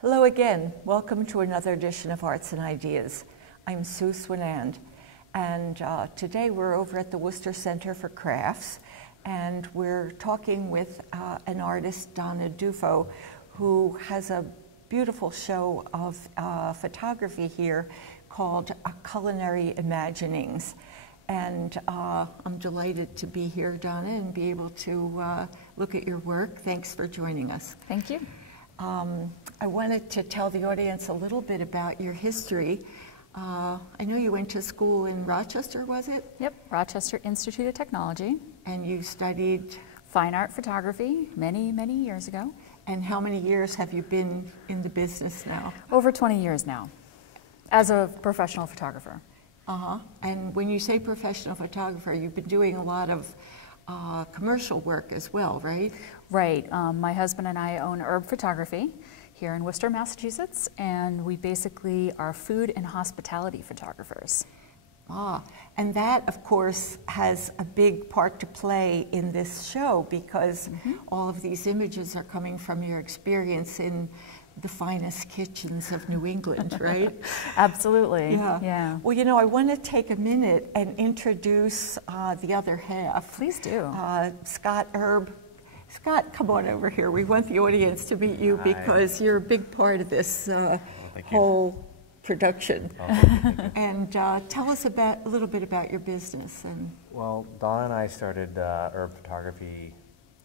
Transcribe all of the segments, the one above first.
Hello again. Welcome to another edition of Arts and Ideas. I'm Sue Swinand, and today we're over at the Worcester Center for Crafts, and we're talking with an artist, Donna Dufault, who has a beautiful show of photography here called Culinary Imaginings. And I'm delighted to be here, Donna, and be able to look at your work. Thanks for joining us. Thank you. I wanted to tell the audience a little bit about your history. I know you went to school in Rochester, was it? Yep, Rochester Institute of Technology. And you studied? Fine art photography many, many years ago. And how many years have you been in the business now? Over 20 years now, as a professional photographer. And when you say professional photographer, you've been doing a lot of commercial work as well, right? Right. My husband and I own Herb Photography here in Worcester, Massachusetts, and we basically are food and hospitality photographers. And that, of course, has a big part to play in this show because all of these images are coming from your experience in the finest kitchens of New England, right? Absolutely. Yeah. Well, you know, I want to take a minute and introduce the other half. Please do. Scott Herb. Scott, come on over here. We want the audience to meet you because you're a big part of this whole production. And tell us a little bit about your business. Well, Donna and I started Herb Photography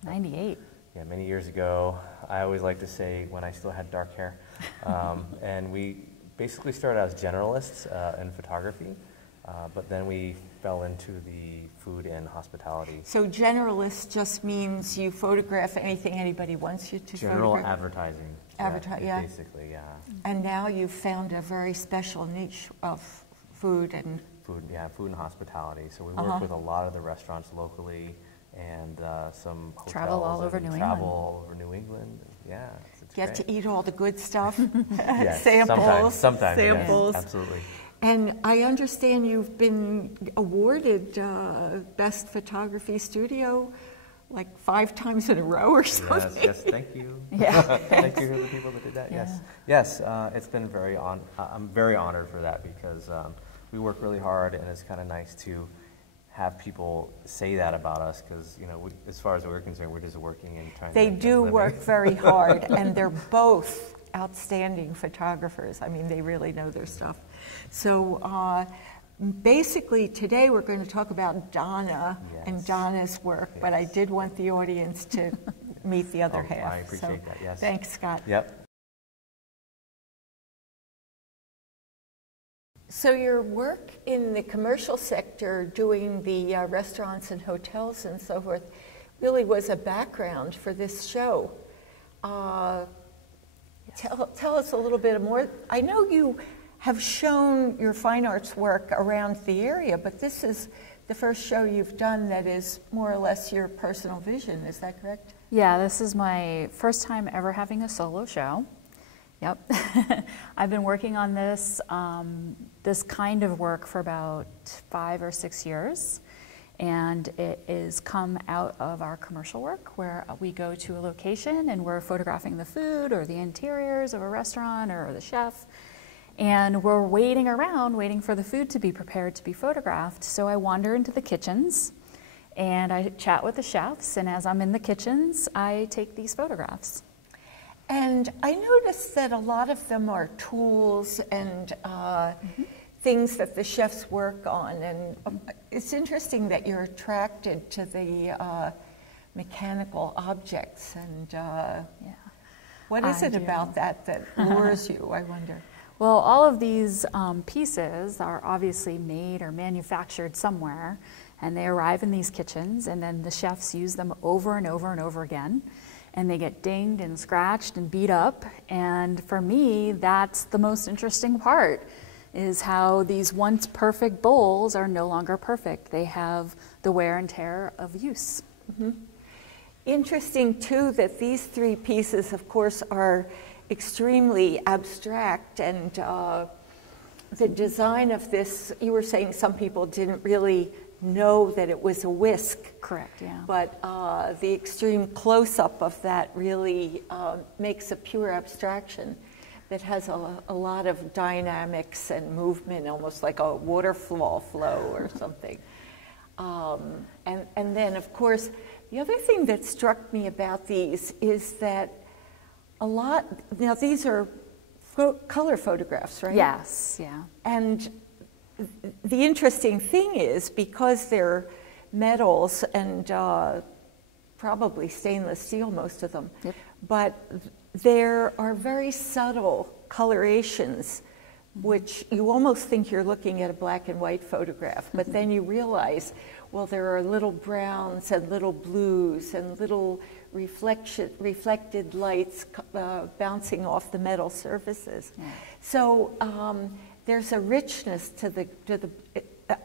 98. Yeah, many years ago. I always like to say when I still had dark hair. And we basically started as generalists in photography, but then we fell into the food and hospitality. So generalist just means you photograph anything anybody wants you to General photograph? advertising. Yeah. Basically, yeah. And now you've found a very special niche of food and... Food and hospitality. So we work with a lot of the restaurants locally and some hotels. Travel all over New England. Travel all over New England. Yeah. It's Get great. to eat all the good stuff. Yes, Samples. Sometimes, Samples. yes, absolutely. And I understand you've been awarded Best Photography Studio like 5 times in a row or something. Yes, thank you. Yeah, thank you to the people that did that. Yeah. Yes. It's been I'm very honored for that because we work really hard, and it's kind of nice to have people say that about us because, you know, as far as we're concerned, we're just working and trying to They make do a living. work very hard, and they're both outstanding photographers. I mean, they really know their stuff. So basically today we're going to talk about Donna and Donna's work, but I did want the audience to meet the other half. I appreciate that, yes. Thanks, Scott. Yep. So your work in the commercial sector, doing the restaurants and hotels and so forth, really was a background for this show. Tell us a little bit more. I know you have shown your fine arts work around the area, but this is the first show you've done that is more or less your personal vision. Is that correct? Yeah, this is my first time ever having a solo show. Yep. I've been working on this kind of work for about 5 or 6 years, and it is come out of our commercial work where we go to a location and we're photographing the food or the interiors of a restaurant or the chef, and we're waiting around waiting for the food to be prepared to be photographed. So I wander into the kitchens and I chat with the chefs, and as I'm in the kitchens I take these photographs. And I noticed that a lot of them are tools and things that the chefs work on. And it's interesting that you're attracted to the mechanical objects. And Yeah. what is I it do. about that lures you, I wonder? Well, all of these pieces are obviously made or manufactured somewhere, and they arrive in these kitchens, and then the chefs use them over and over and over again, and they get dinged and scratched and beat up. And for me, that's the most interesting part, is how these once perfect bowls are no longer perfect. They have the wear and tear of use. Mm-hmm. Interesting too that these three pieces, of course, are extremely abstract, and the design of this, you were saying some people didn't really know that it was a whisk. Correct, yeah. But the extreme close-up of that really makes a pure abstraction that has a lot of dynamics and movement, almost like a waterfall flow or something. And then, of course, the other thing that struck me about these is that now these are color photographs, right? Yes, yeah. And the interesting thing is, because they're metals and probably stainless steel, most of them, Yep. but there are very subtle colorations, which you almost think you're looking at a black and white photograph, but then you realize, well, there are little browns and little blues and little reflected lights bouncing off the metal surfaces. Yeah. So there's a richness to the.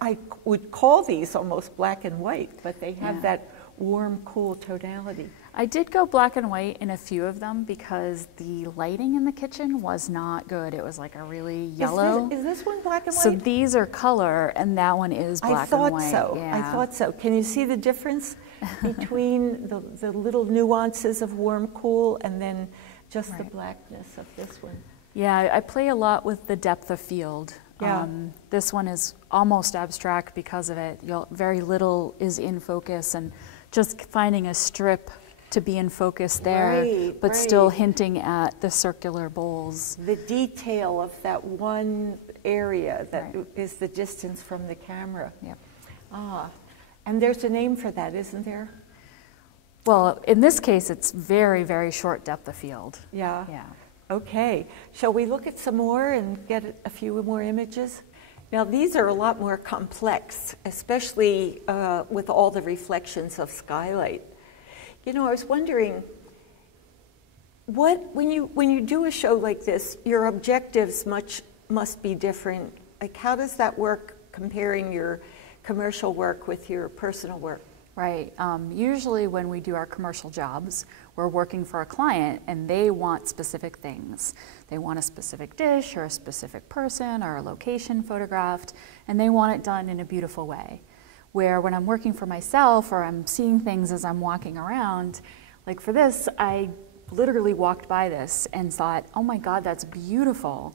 I would call these almost black and white, but they have that warm, cool tonality. I did go black and white in a few of them because the lighting in the kitchen was not good. It was like a really yellow. Is this one black and white? So these are color, and that one is black and white. I thought so. Yeah. I thought so. Can you see the difference between the little nuances of warm, cool, and then just the blackness of this one? Yeah, I play a lot with the depth of field. Yeah. This one is almost abstract because of it. Very little is in focus, and just finding a strip to be in focus there, but still hinting at the circular bowls. The detail of that one area that is the distance from the camera. Yep. And there's a name for that, isn't there? Well, in this case, it's very, very short depth of field. Yeah. Yeah. Okay. Shall we look at some more and get a few more images? Now, these are a lot more complex, especially with all the reflections of skylight. You know, I was wondering, when you do a show like this, your objectives must be different. Like, how does that work, comparing your commercial work with your personal work? Right. Usually when we do our commercial jobs, we're working for a client and they want specific things. They want a specific dish or a specific person or a location photographed, and they want it done in a beautiful way. Where when I'm working for myself or I'm seeing things as I'm walking around, like for this, I literally walked by this and thought, oh my God, that's beautiful.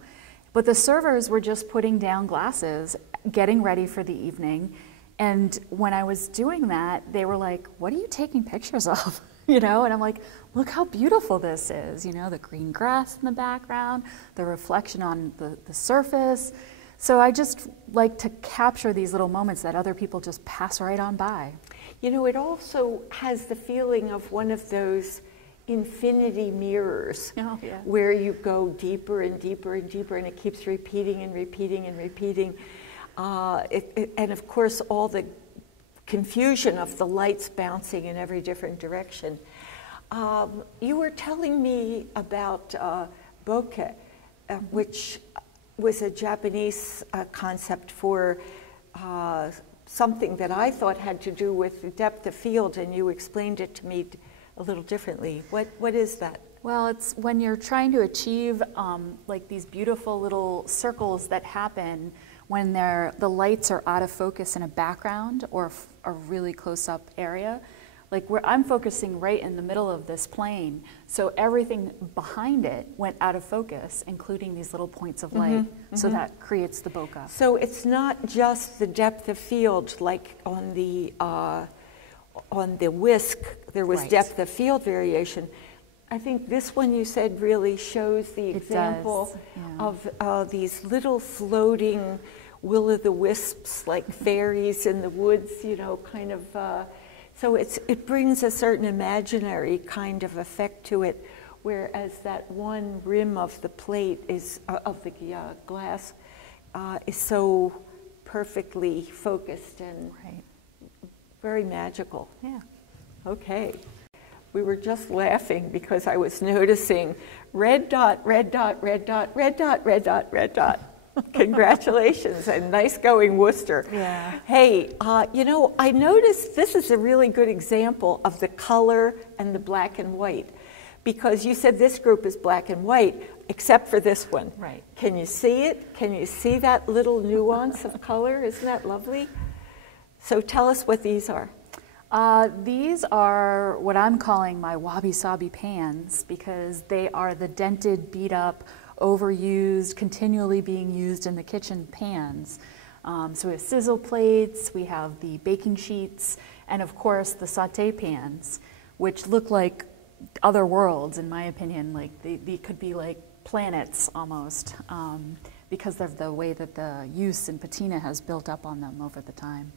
But the servers were just putting down glasses, getting ready for the evening. And when I was doing that, they were like, what are you taking pictures of? You know, and I'm like, look how beautiful this is. You know, the green grass in the background, the reflection on the surface. So I just like to capture these little moments that other people just pass right on by. You know, it also has the feeling of one of those infinity mirrors where you go deeper and deeper and deeper, and it keeps repeating and repeating and repeating. And of course, all the confusion of the lights bouncing in every different direction. You were telling me about bokeh, which was a Japanese concept for something that I thought had to do with the depth of field, and you explained it to me a little differently. What is that? Well, it's when you're trying to achieve like these beautiful little circles that happen when the lights are out of focus in a background or a really close-up area. Like where I'm focusing right in the middle of this plane, so everything behind it went out of focus, including these little points of light. So that creates the bokeh. So it's not just the depth of field, like on the whisk, there was depth of field variation. I think this one you said really shows the example of these little floating will-o'-the-wisps, like fairies in the woods, you know, kind of So it brings a certain imaginary kind of effect to it, whereas that one rim of the plate is of the glass is so perfectly focused and very magical. Yeah. Okay. We were just laughing because I was noticing red dot, red dot, red dot, red dot, red dot, red dot. Congratulations and nice going, Worcester. Yeah. Hey, you know, I noticed this is a really good example of the color and the black and white, because you said this group is black and white, except for this one. Right. Can you see it? Can you see that little nuance of color? Isn't that lovely? So tell us what these are. These are what I'm calling my wabi-sabi pans, because they are the dented, beat up, overused, continually being used in the kitchen pans. So we have sizzle plates, we have the baking sheets, and of course the saute pans, which look like other worlds in my opinion. Like they could be like planets almost, because of the way that the use and patina has built up on them over the time.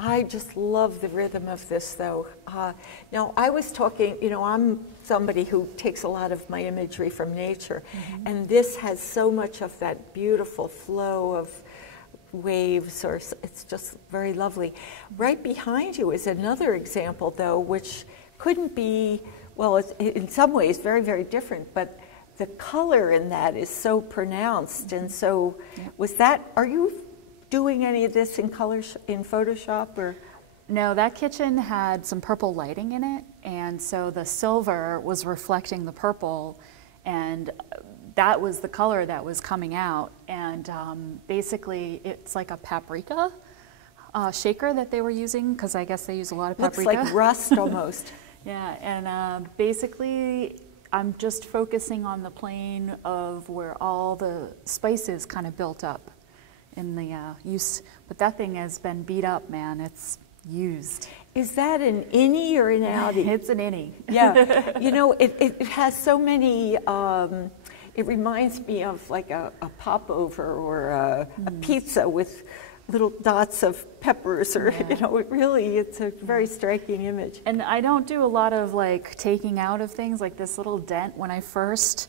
I just love the rhythm of this, though. Now, I was talking, you know, I'm somebody who takes a lot of my imagery from nature, and this has so much of that beautiful flow of waves, or it's just very lovely. Right behind you is another example, though, which couldn't be, well, it's in some ways very, very different, but the color in that is so pronounced, and so was that, are you doing any of this in color in Photoshop, or? No, that kitchen had some purple lighting in it, and so the silver was reflecting the purple, and that was the color that was coming out. And basically, it's like a paprika shaker that they were using, because I guess they use a lot of paprika. Looks like rust almost. Yeah, and basically, I'm just focusing on the plane of where all the spices kind of built up in the use, but that thing has been beat up, man. It's used. Is that an innie or an outie? It's an innie. Yeah, you know, it has so many, it reminds me of like a popover or a pizza with little dots of peppers, or, you know, it's a very striking image. And I don't do a lot of like taking out of things, like this little dent. When I first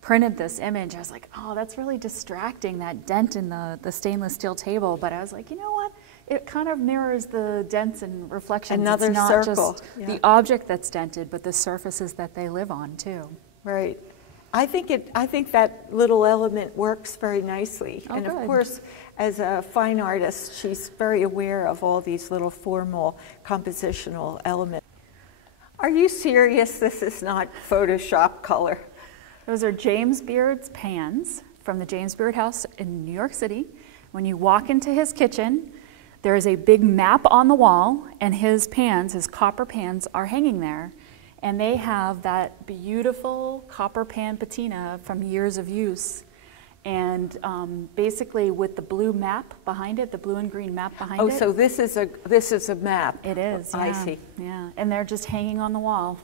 printed this image, I was like, oh, that's really distracting, that dent in the stainless steel table. But I was like, you know what? It kind of mirrors the dents and reflections. Another it's not circle. Just the object that's dented, but the surfaces that they live on too. Right. I think that little element works very nicely. Oh, and good. Of course, as a fine artist, she's very aware of all these little formal compositional elements. Are you serious? This is not Photoshop color. Those are James Beard's pans from the James Beard House in New York City. When you walk into his kitchen, there is a big map on the wall, and his pans, his copper pans, are hanging there. And they have that beautiful copper pan patina from years of use. And basically with the blue map behind it, the blue and green map behind it. Oh, so this is a map. It is, yeah. I see. Yeah, and they're just hanging on the wall.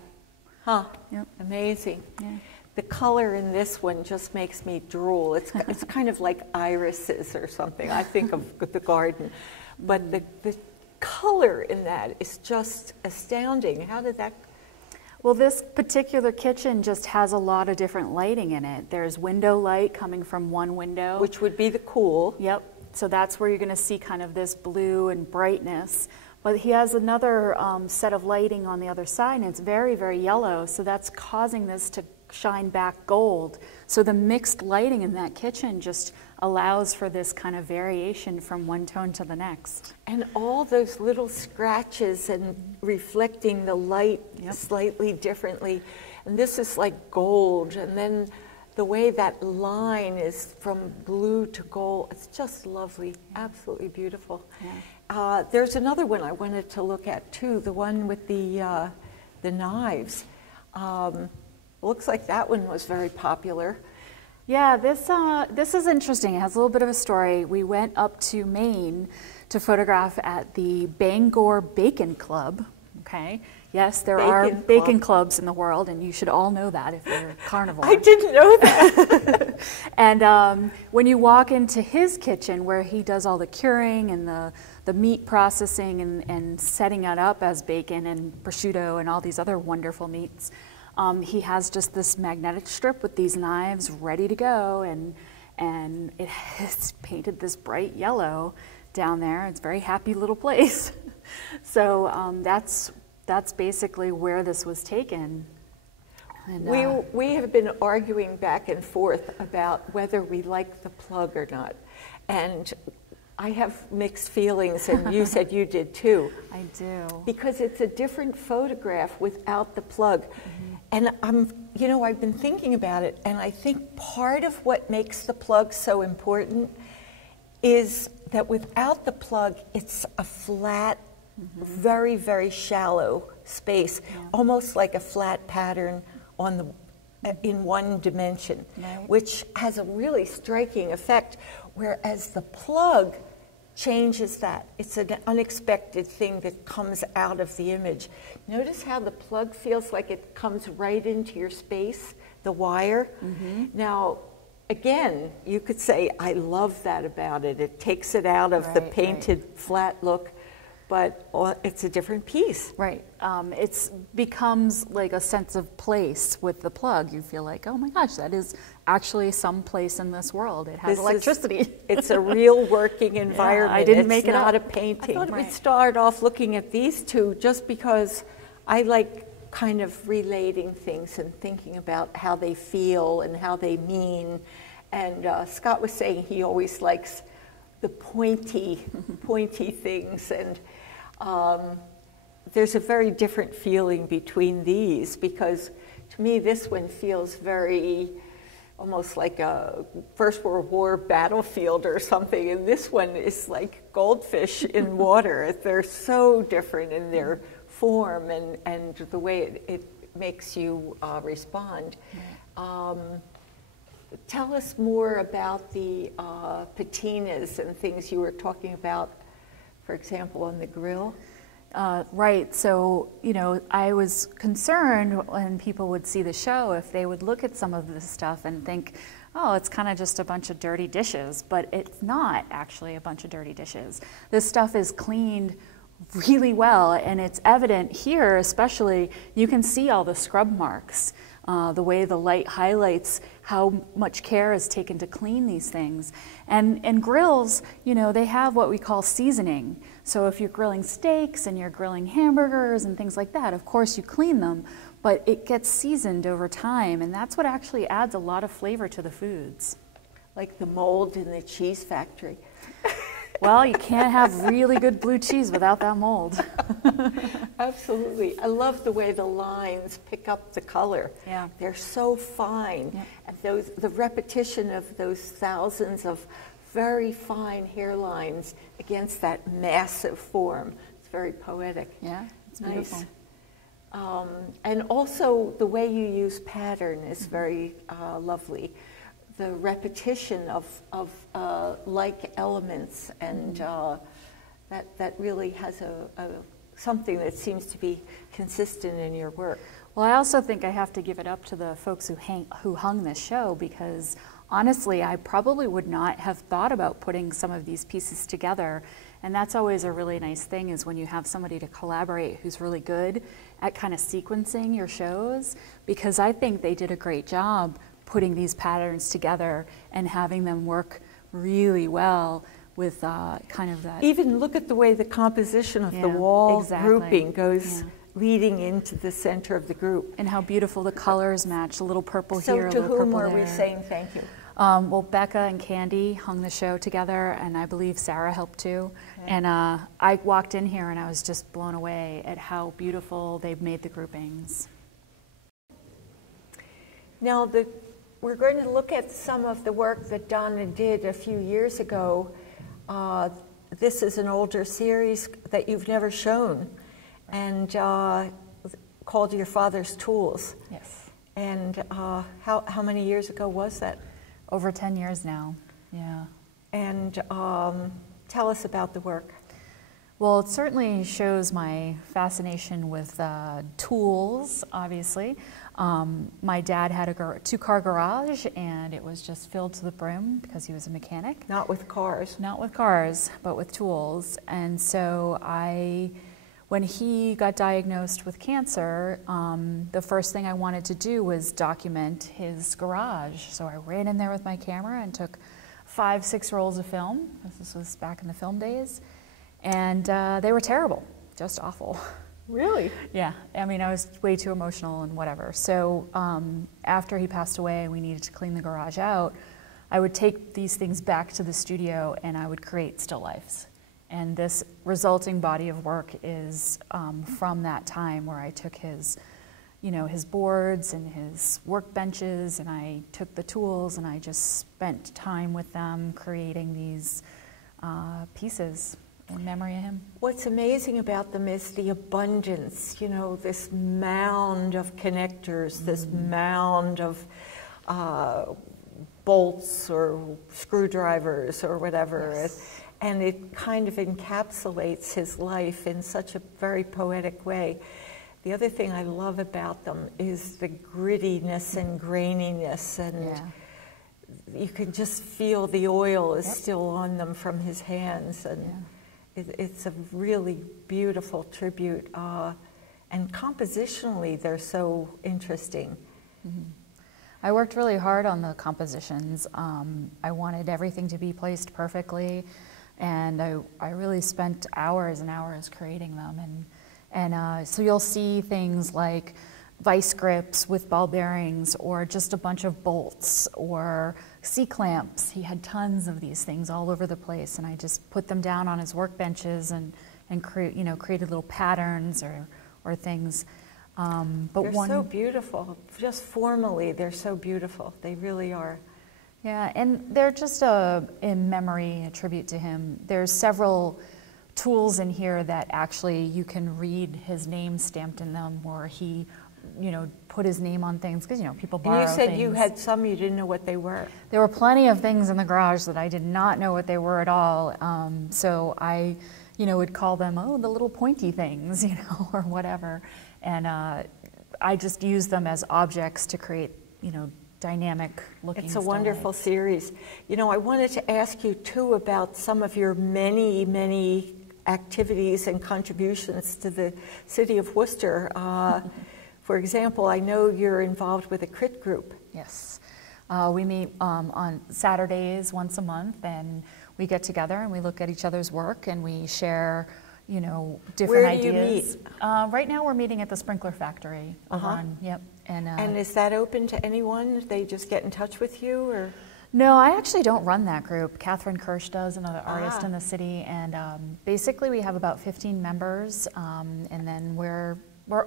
Huh, Yep. amazing. Yeah. The color in this one just makes me drool. It's kind of like irises or something. I think of the garden. But the color in that is just astounding. How did that? Well, this particular kitchen just has a lot of different lighting in it. There's window light coming from one window. Which would be the cool. Yep. So that's where you're going to see kind of this blue and brightness. But he has another set of lighting on the other side, and it's very, very yellow. So that's causing this to shine back gold. So the mixed lighting in that kitchen just allows for this kind of variation from one tone to the next. And all those little scratches and reflecting the light slightly differently. And this is like gold. And then the way that line is from blue to gold, it's just lovely, absolutely beautiful. Yeah. There's another one I wanted to look at too, the one with the knives. Looks like that one was very popular. Yeah, this is interesting. It has a little bit of a story. We went up to Maine to photograph at the Bangor Bacon Club. Okay, Yes, there are bacon clubs in the world, and you should all know that if you're carnivore. I didn't know that. And when you walk into his kitchen, where he does all the curing and the meat processing and setting it up as bacon and prosciutto and all these other wonderful meats, he has just this magnetic strip with these knives ready to go, and it has painted this bright yellow down there. It's a very happy little place. So that's basically where this was taken. And, we have been arguing back and forth about whether we like the plug or not. And I have mixed feelings, and you said you did too. I do. Because it's a different photograph without the plug. Mm-hmm. And I've been thinking about it, and I think part of what makes the plug so important is that without the plug, it's a flat, very, very shallow space, almost like a flat pattern in one dimension, which has a really striking effect, whereas the plug changes that. It's an unexpected thing that comes out of the image. Notice how the plug feels like it comes right into your space, the wire. Mm-hmm. Now, again, you could say, I love that about it. It takes it out of the painted flat look, but it's a different piece. Right. It becomes like a sense of place with the plug. You feel like, oh my gosh, that is actually some place in this world. It has electricity. It's a real working environment. I didn't make it up. It's not a painting. I thought we'd start off looking at these two just because I like kind of relating things and thinking about how they feel and how they mean. And Scott was saying he always likes the pointy things, and there's a very different feeling between these, because to me this one feels very almost like a First World War battlefield or something, and this one is like goldfish in water. They're so different in their form and the way it makes you respond. Tell us more about the patinas and things you were talking about, for example, on the grill. Right. So, I was concerned when people would see the show if they would look at some of this stuff and think, oh, it's kind of just a bunch of dirty dishes. But it's not actually a bunch of dirty dishes. This stuff is cleaned really well, and it's evident here especially. You can see all the scrub marks. The way the light highlights how much care is taken to clean these things. And grills, they have what we call seasoning. So if you're grilling steaks and you're grilling hamburgers and things like that, of course you clean them, but it gets seasoned over time, and that's what actually adds a lot of flavor to the foods. Like the mold in the cheese factory. Well, you can't have really good blue cheese without that mold. Absolutely. I love the way the lines pick up the color. Yeah. They're so fine. Yep. And the repetition of those thousands of very fine hairlines against that massive form. It's very poetic. Yeah, it's beautiful. Nice. And also the way you use pattern is very lovely. The repetition of like elements, and that really has something that seems to be consistent in your work. Well, I also think I have to give it up to the folks who hung this show, because honestly, I probably would not have thought about putting some of these pieces together. And that's always a really nice thing, is when you have somebody to collaborate who's really good at kind of sequencing your shows, because I think they did a great job putting these patterns together and having them work really well with kind of that. Even look at the way the composition of the wall grouping goes leading into the center of the group. And how beautiful the colors match, a little purple here, a little purple there. So to whom are we saying thank you? Well, Becca and Candy hung the show together, and I believe Sarah helped too. Okay. And I walked in here and I was just blown away at how beautiful they've made the groupings. Now, we're going to look at some of the work that Donna did a few years ago. This is an older series that you've never shown, and called Your Father's Tools. Yes. And how many years ago was that? Over 10 years now, yeah. And tell us about the work. Well, it certainly shows my fascination with tools, obviously. My dad had a two-car garage, and it was just filled to the brim because he was a mechanic. Not with cars. Not with cars, but with tools. And so when he got diagnosed with cancer, the first thing I wanted to do was document his garage. So I ran in there with my camera and took 5-6 rolls of film. This was back in the film days. And they were terrible, just awful. Really? Yeah, I mean, I was way too emotional and whatever. So after he passed away and we needed to clean the garage out, I would take these things back to the studio and I would create still lifes. And this resulting body of work is from that time where I took his boards and his workbenches, and I took the tools and I just spent time with them creating these pieces in memory of him. What's amazing about them is the abundance, this mound of connectors, this mound of bolts or screwdrivers or whatever. Yes. And it kind of encapsulates his life in such a very poetic way. The other thing I love about them is the grittiness and graininess, and you can just feel the oil is still on them from his hands, and it's a really beautiful tribute. And compositionally, they're so interesting. Mm-hmm. I worked really hard on the compositions. I wanted everything to be placed perfectly, and I really spent hours and hours creating them. And so you'll see things like vice grips with ball bearings, or just a bunch of bolts, or C-clamps. He had tons of these things all over the place, and I just put them down on his workbenches and created little patterns or things. But they're so beautiful. Just formally, they're so beautiful. They really are. Yeah, and they're just in memory, a tribute to him. There's several tools in here that actually you can read his name stamped in them, or he, put his name on things, because, people borrow things. And you said you had some, you didn't know what they were. There were plenty of things in the garage that I did not know what they were at all. So I, would call them, the little pointy things, or whatever. And I just use them as objects to create, dynamic looking. It's a wonderful series. I wanted to ask you too about some of your many, many activities and contributions to the city of Worcester. For example, I know you're involved with a CRIT group. Yes. We meet on Saturdays once a month, and we get together and we look at each other's work and we share different ideas. Where do you meet? Right now we're meeting at the Sprinkler Factory. Yep. And is that open to anyone? They just get in touch with you, or? No, I actually don't run that group. Catherine Kirsch does, another artist in the city, and basically we have about 15 members, and then we're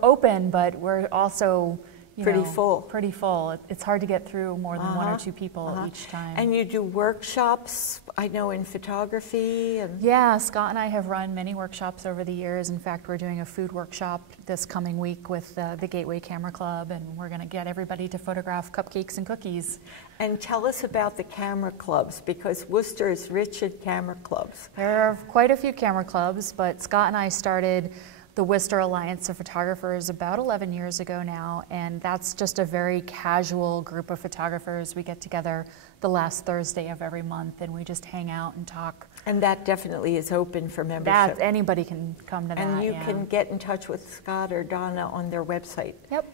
open, but we're also pretty full. Pretty full. It's hard to get through more than 1 or 2 people each time. And you do workshops, I know, in photography? Yeah, Scott and I have run many workshops over the years. In fact, we're doing a food workshop this coming week with the Gateway Camera Club, and we're going to get everybody to photograph cupcakes and cookies. And tell us about the camera clubs, because Worcester is rich in camera clubs. There are quite a few camera clubs, but Scott and I started the Worcester Alliance of Photographers about 11 years ago now, and that's just a very casual group of photographers. We get together the last Thursday of every month, and we just hang out and talk. And that definitely is open for membership. Anybody can come to that. And you can get in touch with Scott or Donna on their website. Yep.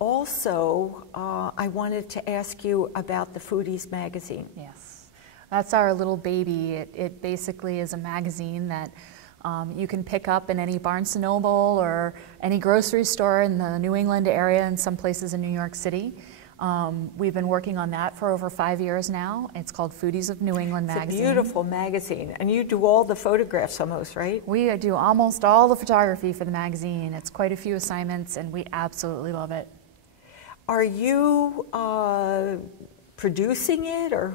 Also, I wanted to ask you about the Foodies magazine. Yes. That's our little baby. It basically is a magazine that you can pick up in any Barnes & Noble or any grocery store in the New England area and some places in New York City. We've been working on that for over 5 years now. It's called Foodies of New England magazine. It's a beautiful magazine, and you do all the photographs almost, right? We do almost all the photography for the magazine. It's quite a few assignments, and we absolutely love it. Are you producing it, or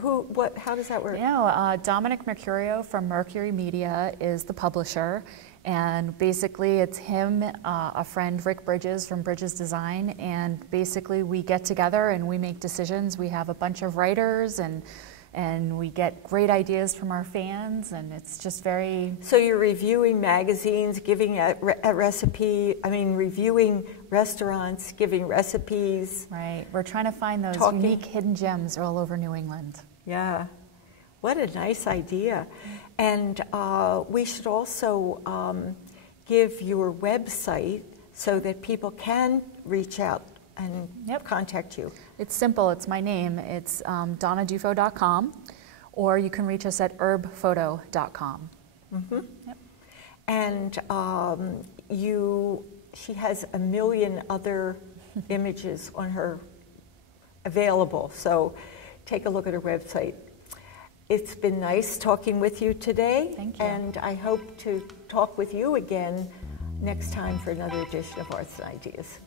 how does that work? Yeah, Dominic Mercurio from Mercury Media is the publisher, and basically it's him, a friend, Rick Bridges from Bridges Design, and basically we get together and we make decisions. We have a bunch of writers and and we get great ideas from our fans, and it's just very... So you're reviewing magazines, giving a recipe, reviewing restaurants, giving recipes. Right, we're trying to find those unique hidden gems all over New England. Yeah, what a nice idea. And we should also give your website so that people can reach out and contact you. It's simple. It's my name. It's donnadufault.com, or you can reach us at herbphoto.com. Mm-hmm. Yep. And she has a million other images on her available, so take a look at her website. It's been nice talking with you today. Thank you. And I hope to talk with you again next time for another edition of Arts and Ideas.